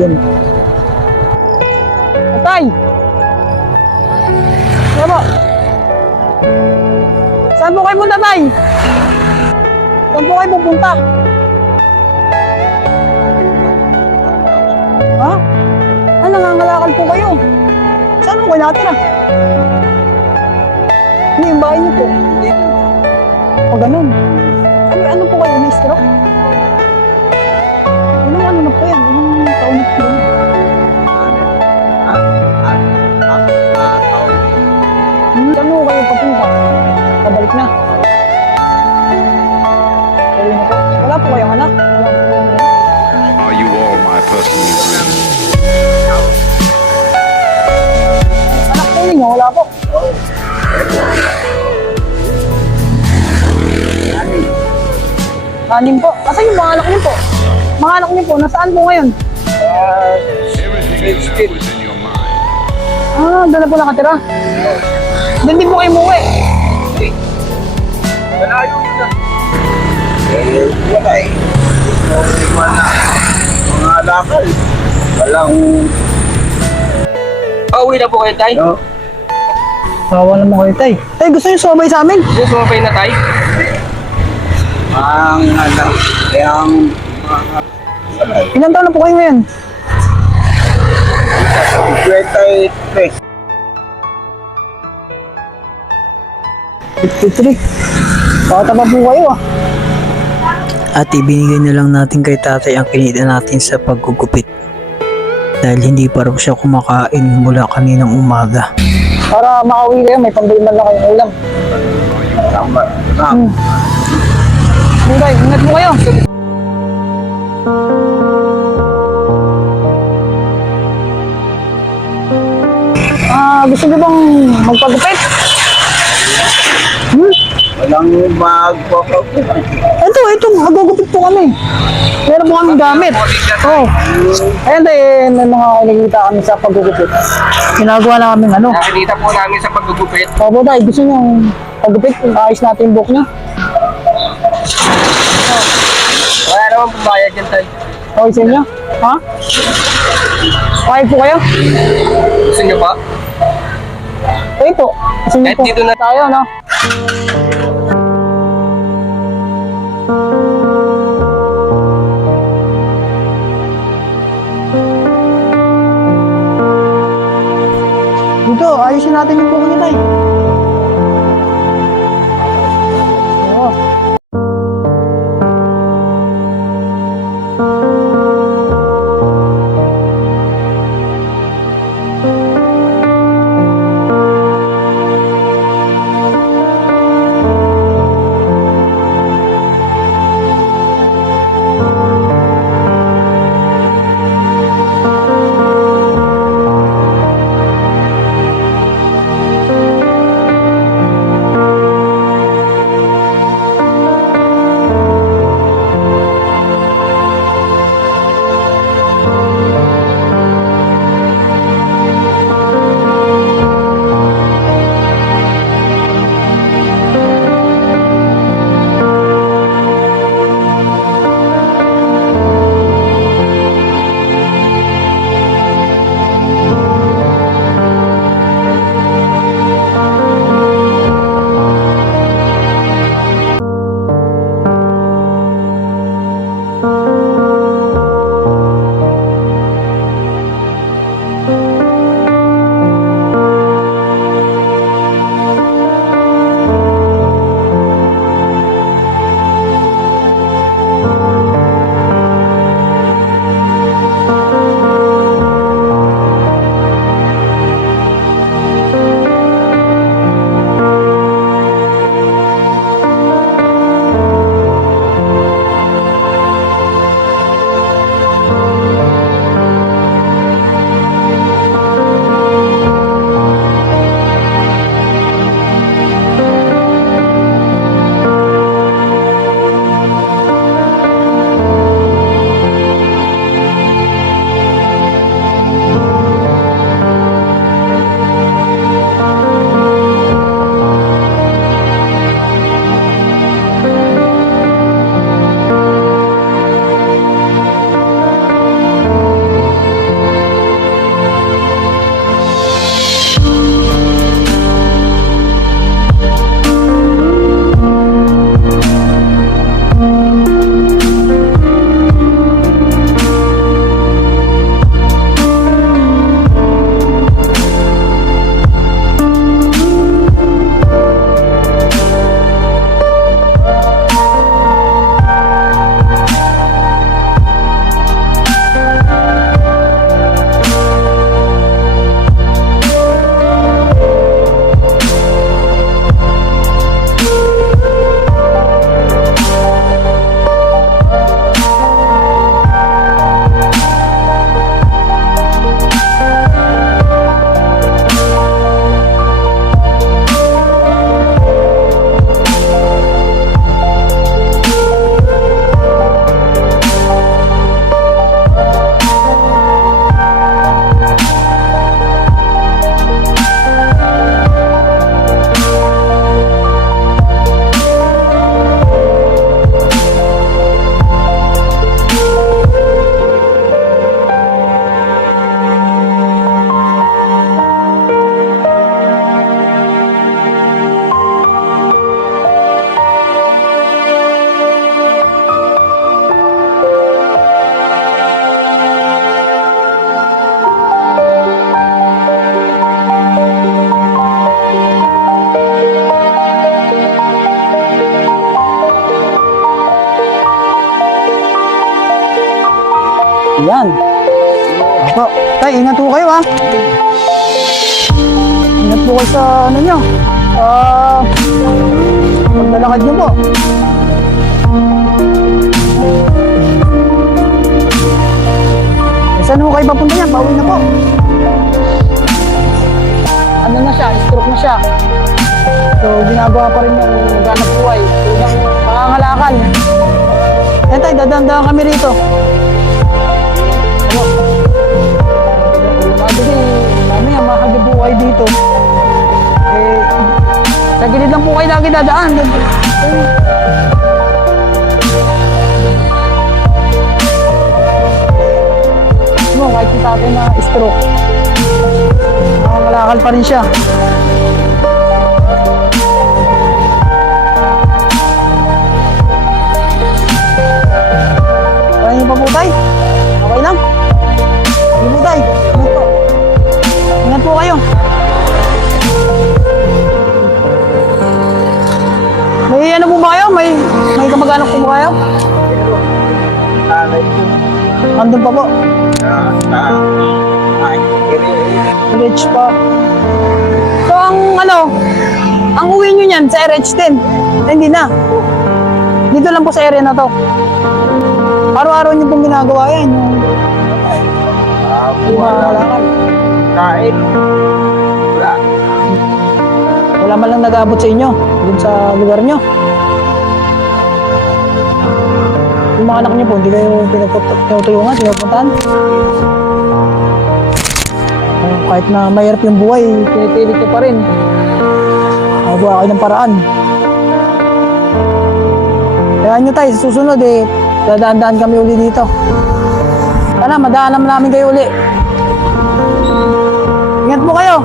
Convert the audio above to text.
yun. Tay! Ano po? Saan po kayo punta, Tay? Saan po kayo pupunta? Ha? Ah, nangangalakal po kayo. Saan po kayo nakatira? Hindi, yung bahay niyo po. O, ganun. Ano po kayo? May stroke? Ano na po yan? Anong taon na po yan? Saan mo kayo papunta? Pabalik na. Pabalik na po. Wala po kayong anak? Wala po kayong anak? Are you all my personal dreams? Anak po ninyo? Wala po. Anim po. Asan yung mga anak niyo po? Mga anak niyo po, nasaan po ngayon? Everything in love was in your mind. Ah, doon na po nakatira. Doon din po kayo umuwi. Malayo yun na. Wala eh. Mga lakal. Walang... Pauwi na po kayo, Tay? Oo. Kawawa naman kayo, Tay. Tay, gusto niyo sumabay sa amin? Gusto mo na, Tay? Ang anak, yung Ilan taon na po kayo ngayon? 23. 53. Bata pa po kayo ah. At ibinigay na lang natin kay tatay ang kinita natin sa paggugupit. Dahil hindi pa raw siya kumakain mula kaninang umaga. Para makauwi kayo, may pambili man lang kayong ulam. Tama. Tay, ingat po kayo. Gusto niyo bang magpagupit? Walang magpapagupit. Ito, magugupit po kami. Meron po kaming gamit. Oh. Ayan tayo, may mga nakikita kami sa paggugupit. Ginagawa na kami ano. Nakikita po namin sa paggugupit. Opo tayo, gusto niyo pagupit? Ayos natin yung buhok niya. Wala naman pumayag yan, Tay. Okay sa inyo? Ha? Okay po kayo? Gusto nyo pa? Okay po. Gusto niyo Kahit po dito na tayo, no? Dito, ayusin natin yung buhok niya tayo. Oo. Ayan. Opo. Tay, ingat po kayo ha. Ingat po kayo sa ano nyo. Paglalakad nyo po. Saan mo kayo papunta niya? Pauwi na po. Ano na siya? Stroke na siya. So, ginagawa pa rin yung naghanap buhay. Tulang pangangalakal. Eh tayo, dadaan kami rito. Ano? Kasi, mamaya makagabuhay dito. Eh, sa gilid lang po kayo lagi dadaan. No, kahit yung tatay na stroke. Nakakalakal pa rin siya. Kaya niyo pa po tay? Okay lang? Sige po tay. Ingat po. Ingat po kayo. May ano po ba kayo? May kamag-anak po ba kayo? Nanay ko. Andun pa po. RH pa. So ang uwi nyo niyan sa RH10? Hindi na. Dito lang po sa area na to. Araw-araw nyo pong ginagawa yan. Yung mga Kain. Wala. wala man lang nag-aabot sa inyo. Dun sa lugar nyo. Yung mga anak nyo po, hindi kayo pinutulungan, pinupuntahan. Kahit na mahirap yung buhay, pinipilit nyo pa rin. Magawa kayo ng paraan. Kaya nyo tayo, sa susunod dadaan-daan kami uli dito. Sana, madaanan namin kayo uli. Ingat po kayo.